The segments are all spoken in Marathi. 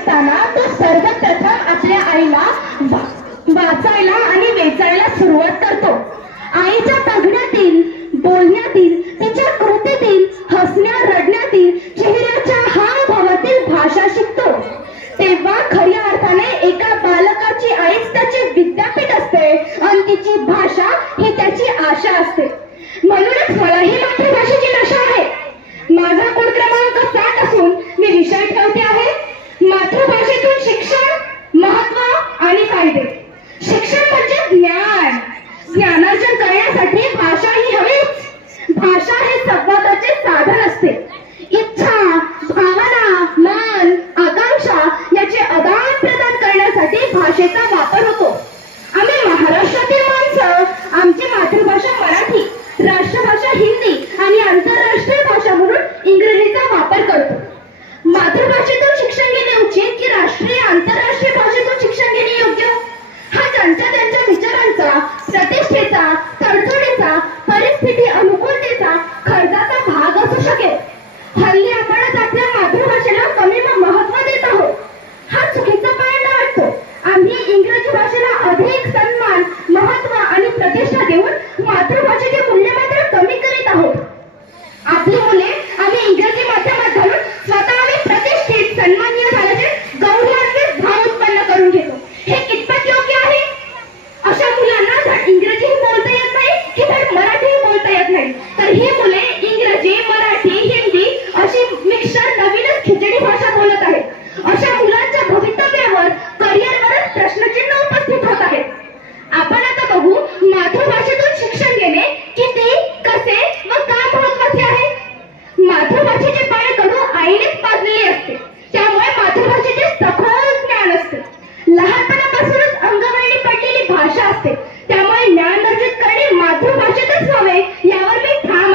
असताना तो सर्वप्रथम आपल्या आईला वाचायला आणि वेचायला सुरुवात करतो. आईच्या बघण्यातील, बोलण्यातील, तिच्या कृतीतील, हसण्या रडण्यातील, चेहऱ्याच्या हावभावातील भाषा शिकतो. तेव्हा खऱ्या अर्थाने एका बालकाची आईच त्याचे विद्यापीठ असते आणि तिची भाषा ही त्याची आशा असते. म्हणूनच मलाही मातृभाषेची नशा आहे. माझा कोड क्रमांक 7 असून मी विषय ठेवते आहे मातृभाषेतून शिक्षण, महत्व आणि फायदे. शिक्षण म्हणजे ज्ञान. ज्ञानार्जन करण्यासाठी भाषा ही हवीच. भाषा हे संवादाचे साधन असते. इच्छा, भावना, मन, आकांक्षा याचे आदान प्रदान करण्यासाठी भाषेचा वापर होतो. आम्ही महाराष्ट्रातील माणसं आमची मातृभाषा मराठी, राष्ट्रभाषा हिंदी आणि आंतरराष्ट्रीय भाषा म्हणून इंग्रजीचा वापर करतो. मातृभाषेतून शिक्षण घेणे उचित की राष्ट्रीय आंतरराष्ट्रीय भाषेतून शिक्षण घेणे योग्य, हा त्यांच्या विचारांचा, प्रतिष्ठेचा, तडजोडीचा, परिस्थिती अनुकूलतेचा, खर्चाचा भाग असू शकेल. हल्ली आपणच आपल्या मातृभाषेला कमी महत्व देत आहोत. हा चुकीचा परिणाम वाटतो. आम्ही इंग्रजी भाषेला अधिक सन्मान, महत्व आणि प्रतिष्ठा देऊन मातृभाषेचे मूल्य मात्र कमी करीत आहोत. आपली मुले आम्ही इंग्रजी माध्यमात घालून स्वतः आम्ही प्रतिष्ठित, सन्माननीय झाल्याचे गौरवान्वित भाव उत्पन्न करून घेतो. हे कितपत योग्य आहे? अशा मुलांना धड इंग्रजीही बोलता येत नाही की धड मराठीही बोलता येत नाही, तर ही मुले इंग्रजी, मराठी, हिंदी अशी मिक्सर नवीनच खिचडी भाषा बोलत आहेत. अशा मुलांच्या भवितव्यावर, करिअरवरच प्रश्नचिन्ह उपस्थित होत आहेत. आपण आता बघू मातृभाषेतून शिक्षण घेणे किती, कसे व का महत्वाचे आहे. मातृभाषेचे पाणी कडू आईनेच पाजलेले असते, त्यामुळे मातृभाषेचे सखोल ज्ञान असते. लहानपणापासूनच अंगवळणी पडलेली भाषा असते, त्यामुळे ज्ञान अर्जित करणे मातृभाषेतच व्हावे यावर मी ठाम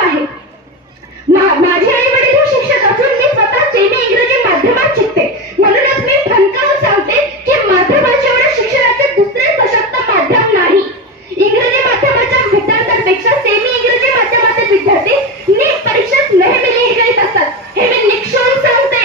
आहे. माझे आई वडील शिक्षक असून मी स्वतः सेमी इंग्रजी माध्यमात शिकते. म्हणूनच मी ठणकावून सांगते की मातृभाषेवर शिक्षणाचे दुसरे सशक्त माध्यम नाही. इंग्रजी माध्यमाच्या विद्यार्थ्यांपेक्षा सेमी इंग्रजी माध्यमातील विद्यार्थी नीट परीक्षेत नेहमी लीड करीत असतात. हे मी निक्षून सांगते.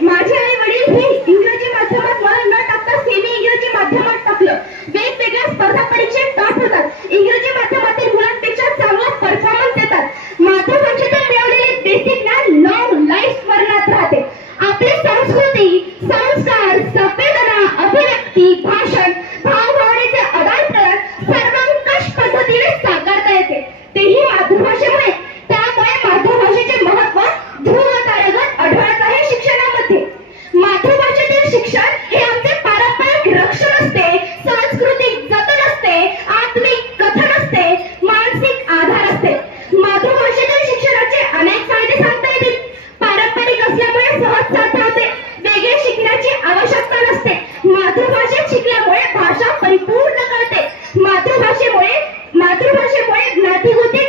माझे आई वडील ही इंग्रजी माध्यमात मला न टाकता सेमी इंग्रजी माध्यमात टाकलं. वेगवेगळ्या स्पर्धा परीक्षेत टॉप होतात. इंग्रजी माध्यमातील मुलांपेक्षा चांगला परफॉर्मन्स देतात. मातृभाषेतून मिळवलेले बेसिक ज्ञान लॉंग लाईफ स्मरणात राहते. आपली संस्कृती, संस्कार, संवेदना, अभिव्यक्ती, भाषण, भावभावनेचे आदान प्रदान सर्वंकष पद्धतीने साकारता येते, तेही मातृभाषेमुळे. त्यामुळे मातृभाषेचे महत्व ध्रुवतारगत आढळत आहे शिक्षणामध्ये. मातृभाषेतील शिक्षण हे आमचे पारंपरिक रक्षण असते, सांस्कृतिक जतन असते, आत्मिक कथन असते, मानसिक आधार असते. मातृभाषेतील शिक्षणाचे अनेक फायदे सांगता येतील. पारंपरिक असल्यामुळे सहज साध्य होते, वेगळे शिकण्याची आवश्यकता नसते. मातृभाषेत शिकल्यामुळे भाषा परिपूर्ण कळते. मातृभाषेमुळे ज्ञाती होते